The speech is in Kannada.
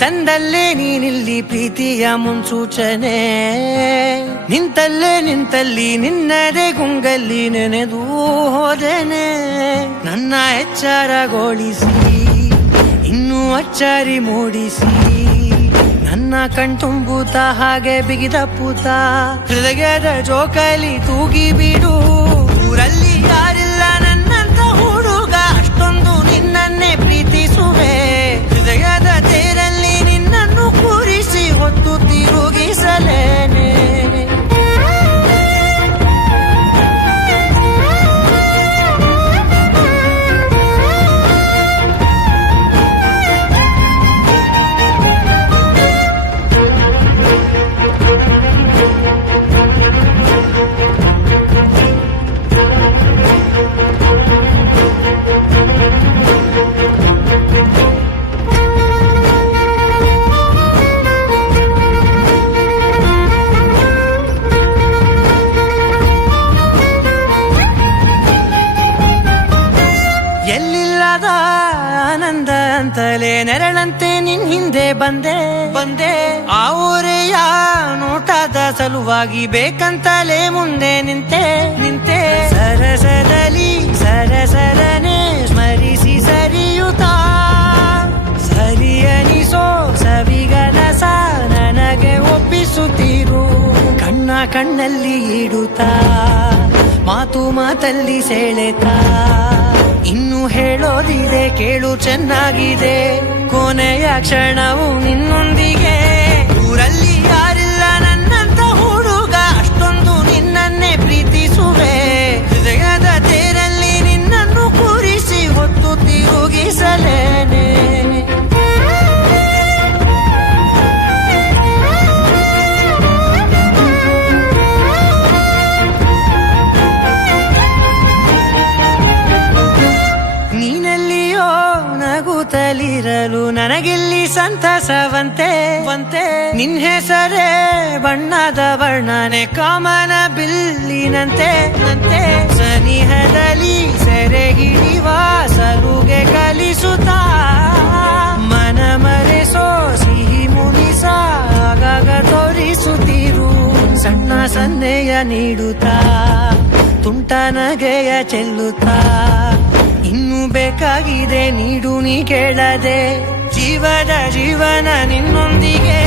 ತಂದಲ್ಲೇ ನೀನಿಲ್ಲಿ ಪ್ರೀತಿಯ ಮುನ್ಸೂಚನೆ. ನಿಂತಲ್ಲಿ ನಿನ್ನದೇ ಗುಂಗಲ್ಲಿ ನೆನೆದು ಹೋದೆನೆ. ನನ್ನ ಎಚ್ಚರಗೊಳಿಸಿ ಇನ್ನೂ ಅಚ್ಚರಿ ಮೂಡಿಸಿ ನನ್ನ ಕಣ್ತುಂಬುತ್ತ ಹಾಗೆ ಬಿಗಿದಪ್ಪುತ್ತ ಹೃದಯದ ಜೋಕಾಲಿ ತೂಗಿ ಬಿಡು. ಊರಲ್ಲಿ ಯಾರಿಲ್ಲ ನನ್ನಂತ ಹುಡುಗ, ಅಷ್ಟೊಂದು ನಿನ್ನನ್ನೇ ಪ್ರೀತಿಸುವೆ. ಹೃದಯದ ತೇರಲ್ಲಿ ನಿನ್ನನ್ನು ಕೂರಿಸಿ ಹೊತ್ತು ತಿರುಗಿಸಲೇನೆ. ಎಲ್ಲಿಲ್ಲದ ಆನಂದ ಅಂತಲೇ ನೆರಳಂತೆ ನಿನ್ ಹಿಂದೆ ಬಂದೆ. ಆ ಊರೆಯ ನೋಟದ ಸಲುವಾಗಿ ಬೇಕಂತಲೇ ಮುಂದೆ ನಿಂತೆ. ಸರಸದಲ್ಲಿ ಸರಸರನೆ ಸ್ಮರಿಸಿ ಸರಿಯುತ್ತಾ ಸರಿಯನಿಸೋ ಸವಿಗನಸ ನನಗೆ ಒಪ್ಪಿಸುತ್ತೀರು. ಕಣ್ಣಲ್ಲಿ ಇಡುತ್ತಾ ಮಾತಲ್ಲಿ ಸೆಳೆತಾ ಇನ್ನು ಹೇಳೋದಿದೆ ಕೇಳು ಚೆನ್ನಾಗಿದೆ. ಕೊನೆಯ ಕ್ಷಣವು ನಿನ್ನೊಂದಿಗೆ. ಊರಲ್ಲಿ ಯಾರಿಲ್ಲ ನನ್ನಂತ ಹುಡುಗ, ಅಷ್ಟೊಂದು ನಿನ್ನನ್ನೇ ಪ್ರೀತಿಸುವೆ. ಹೃದಯದ ತೇರಲ್ಲಿ ನಿನ್ನನ್ನು ಕೂರಿಸಿ ಹೊತ್ತು ತಿರುಗಿಸಲೇನೆ. ನಗುತ್ತಲಿರಲು ನನಗಿಲ್ಲಿ ಸಂತಸವಂತೆ. ನಿನ್ ಹೆಸರೇ ಬಣ್ಣದ ವರ್ಣನೆ ಕಾಮನ ಬಿಲ್ಲಿನಂತೆ. ಸನಿಹದಲ್ಲಿ ಸೆರೆಗಿಳಿವ ಸಲುಗೆ ಕಲಿಸುತ್ತಾ ಮನ ಮರೆಸೋ ಸಿಹಿ ಮುನಿಸ ಆಗಾಗ ತೋರಿಸುತ್ತಿರು. ಸಣ್ಣ ಸನ್ನೆಯ ನೀಡುತ್ತಾ ತುಂಟ ನಗೆಯ ಚೆಲ್ಲುತ್ತಾ ಇನ್ನು ಬೇಕಾಗಿದೆ ನೀಡು ನೀ ಕೇಳದೆ. ಜೀವನ ನಿನ್ನೊಂದಿಗೆ.